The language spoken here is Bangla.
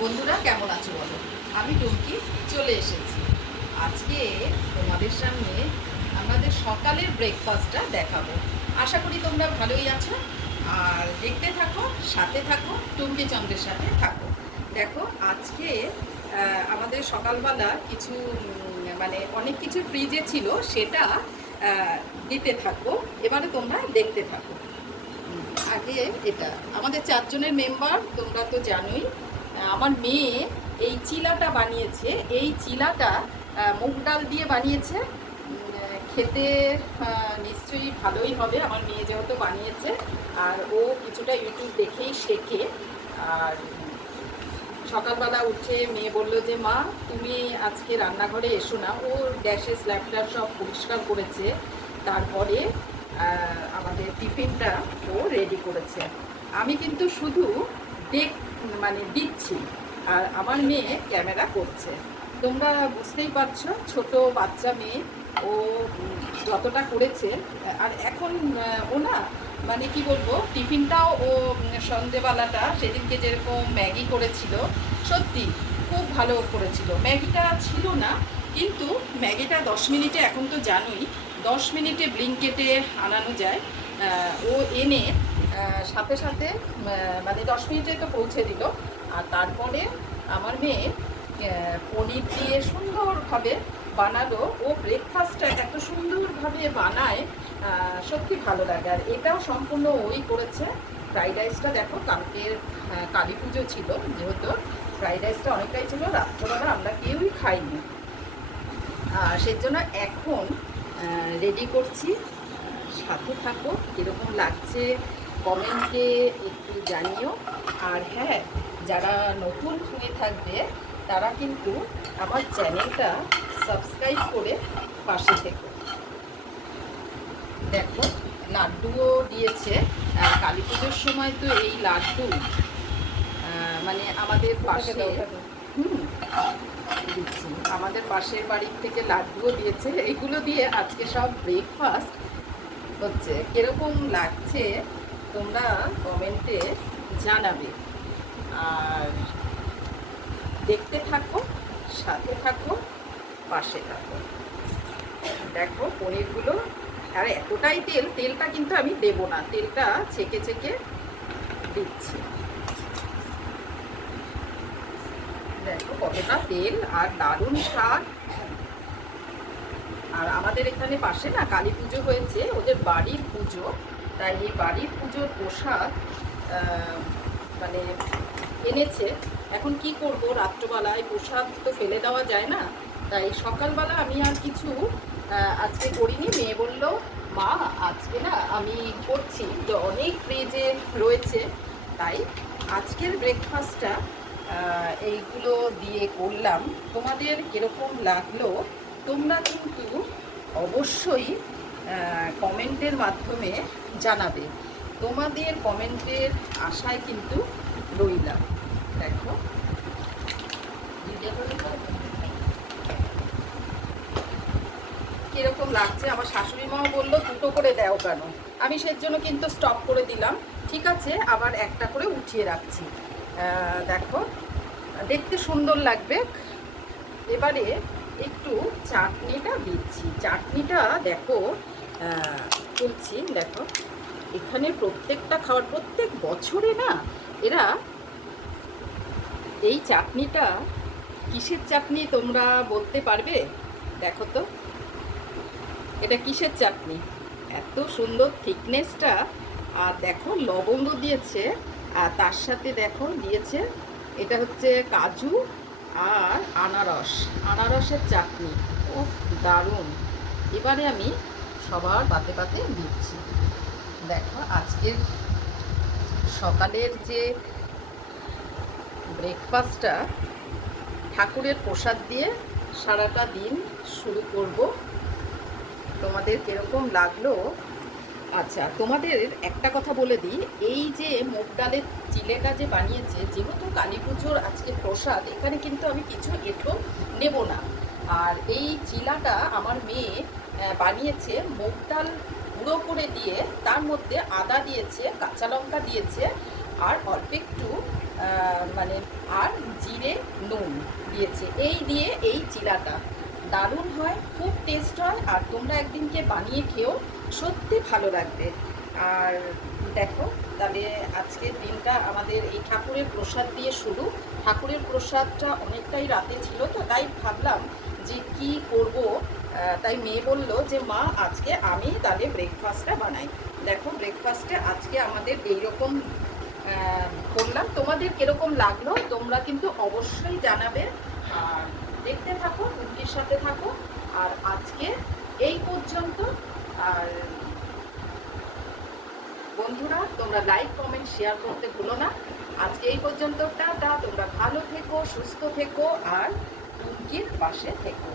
বন্ধুরা কেমন আছো বলো। আমি টুমকি চলে এসেছি। আজকে তোমাদের সামনে আমাদের সকালের ব্রেকফাস্টটা দেখাবো। আশা করি তোমরা ভালোই আছো। আর দেখতে থাকো, সাথে থাকো, টুমকি চন্দ্রের সাথে থাকো। দেখো আজকে আমাদের সকালবেলা কিছু মানে অনেক কিছু ফ্রিজে ছিল, সেটা দিতে থাকো। এবারে তোমরা দেখতে থাকো। আগে এটা আমাদের 4 জনের মেম্বার, তোমরা তো জানোই। আমার মেয়ে এই চিলাটা বানিয়েছে। এই চিলাটা মুগ ডাল দিয়ে বানিয়েছে। খেতে নিশ্চয়ই ভালোই হবে, আমার মেয়ে যেহেতু বানিয়েছে। আর ও কিছুটা ইউটিউব দেখেই শেখে। আর সকালবেলা উঠে মেয়ে বললো যে মা তুমি আজকে রান্নাঘরে এসো না। ও গ্যাসের স্ল্যাবটা সব পরিষ্কার করেছে, তারপরে আমাদের টিফিনটা ও রেডি করেছে। আমি কিন্তু শুধু দিচ্ছি, আর আমার মেয়ে ক্যামেরা করছে। তোমরা বুঝতেই পারছো, ছোট বাচ্চা মেয়ে, ও যতটা করেছে। আর এখন ও না মানে কি বলবো, টিফিনটাও ও সন্ধেবেলাটা সেদিনকে যেরকম ম্যাগি করেছিল, সত্যি খুব ভালো করেছিল। ম্যাগিটা ছিল না, কিন্তু ম্যাগিটা 10 মিনিটে, এখন তো জানোই 10 মিনিটে ব্লিঙ্কেটে আনানো যায়। ও এনে সাথে সাথে মানে 10 মিনিটে তো পৌঁছে দিল। আর তারপরে আমার মেয়ে পনির দিয়ে সুন্দরভাবে বানালো। ও ব্রেকফাস্টটা এত সুন্দরভাবে বানায়, সত্যি ভালো লাগে। আর এটাও সম্পূর্ণ ওই করেছে। ফ্রাইড রাইসটা দেখো, কালকের কালী পুজো ছিল, যেহেতু ফ্রাইড রাইসটা অনেকটাই ছিল, রাত্রবেলা আমরা কেউই খাইনি। সেজন্য এখন রেডি করছি। সাথে থাকো, কীরকম লাগছে কমেন্টে একটু জানিও। আর হ্যাঁ, যারা নতুন হয়ে থাকবে তারা কিন্তু আমার চ্যানেলটা সাবস্ক্রাইব করে পাশে থেকো। দেখো লাড্ডুও দিয়েছে। কালী পুজোর সময় তো এই লাড্ডু মানে আমাদের পাশে দিচ্ছি, আমাদের পাশের বাড়ির থেকে লাড্ডুও দিয়েছে। এইগুলো দিয়ে আজকে সব ব্রেকফাস্ট হচ্ছে। কিরকম লাগছে তোমরা কমেন্টে জানাবে। আর দেখতে থাকো, সাথে থাকো, পাশে থাকো। দেখো পনিরগুলো, আর এতটাই তেলটা কিন্তু আমি দেব না, তেলটা ছেঁকে ছেঁকে দিচ্ছি। দেখো কতটা তেল, আর দারুণ স্বাদ। আর আমাদের এখানে পাশে না কালী পুজো হয়েছে, ওদের বাড়ির পুজো, তাই এই বাড়ির পুজোর প্রসাদ মানে এনেছে। এখন কি করব, রাত্রবেলায় প্রসাদ তো ফেলে দেওয়া যায় না, তাই সকালবেলা আমি আর কিছু আজকে করিনি। মেয়ে বলল মা আজকে না আমি করছি, যে অনেক ফ্রিজে রয়েছে, তাই আজকের ব্রেকফাস্টটা এইগুলো দিয়ে করলাম। তোমাদের কীরকম লাগলো তোমরা কিন্তু অবশ্যই কমেন্টের মাধ্যমে জানাবে। তোমাদের কমেন্টের আশায় কিন্তু রইলাম। দেখো কীরকম লাগছে। আমার শাশুড়ি মাও বললো দুটো করে দেও কেন, আমি সেজন্য কিন্তু স্টপ করে দিলাম। ঠিক আছে, আবার একটা করে উঠিয়ে রাখছি। দেখো দেখতে সুন্দর লাগবে। এবারে একটু চাটনিটা দিচ্ছি। চাটনিটা দেখো বলছি, দেখো এখানে প্রত্যেকটা খাবার, প্রত্যেক বছরে না এরা এই চাটনিটা, কিসের চাটনি তোমরা বলতে পারবে? দেখো তো এটা কিসের চাটনি, এত সুন্দর থিকনেসটা। আর দেখো লবঙ্গ দিয়েছে, আর তার সাথে দেখো দিয়েছে এটা হচ্ছে কাজু আর আনারসের চাটনি। ও দারুণ। এবারে আমি সবার পাতে পাতে দিচ্ছি। দেখো আজকের সকালের যে ব্রেকফাস্টটা, ঠাকুরের প্রসাদ দিয়ে সারাটা দিন শুরু করব। তোমাদের কীরকম লাগলো? আচ্ছা, তোমাদের একটা কথা বলে দিই, এই যে মুগ ডালের চিলেটা যে বানিয়েছে, যেহেতু কালী পুজোর আজকে প্রসাদ, এখানে কিন্তু আমি কিছু এঁঠো নেব না। আর এই চিলাটা আমার মেয়ে বানিয়েছে মুগ ডাল গুঁড়ো করে দিয়ে, তার মধ্যে আদা দিয়েছে, কাঁচা লঙ্কা দিয়েছে, আর অল্প একটু মানে আর জিরে নুন দিয়েছে, এই দিয়ে এই চিড়াটা দারুণ হয়, খুব টেস্ট হয়। আর তোমরা একদিনকে বানিয়ে খেও, সত্যি ভালো লাগবে। আর দেখো, তাহলে আজকের দিনটা আমাদের এই ঠাকুরের প্রসাদ দিয়ে শুরু। ঠাকুরের প্রসাদটা অনেকটাই রাতে ছিল, তো তাই ভাবলাম যে কি করব। তাই মেয়ে বলল যে মা আজকে আমি তাহলে ব্রেকফাস্টটা বানাই। দেখো, ব্রেকফাস্টে আজকে আমাদের এইরকম করলাম। তোমাদের কিরকম লাগলো তোমরা কিন্তু অবশ্যই জানাবে। আর দেখতে থাকো, রুটির সাথে থাকো। আর আজকে এই পর্যন্ত। আর বন্ধুরা, তোমরা লাইক কমেন্ট শেয়ার করতে ভুলো না। আজকে এই পর্যন্ত, টাটা। তোমরা ভালো থেকো, সুস্থ থেকো আর রুমকির পাশে থেকো।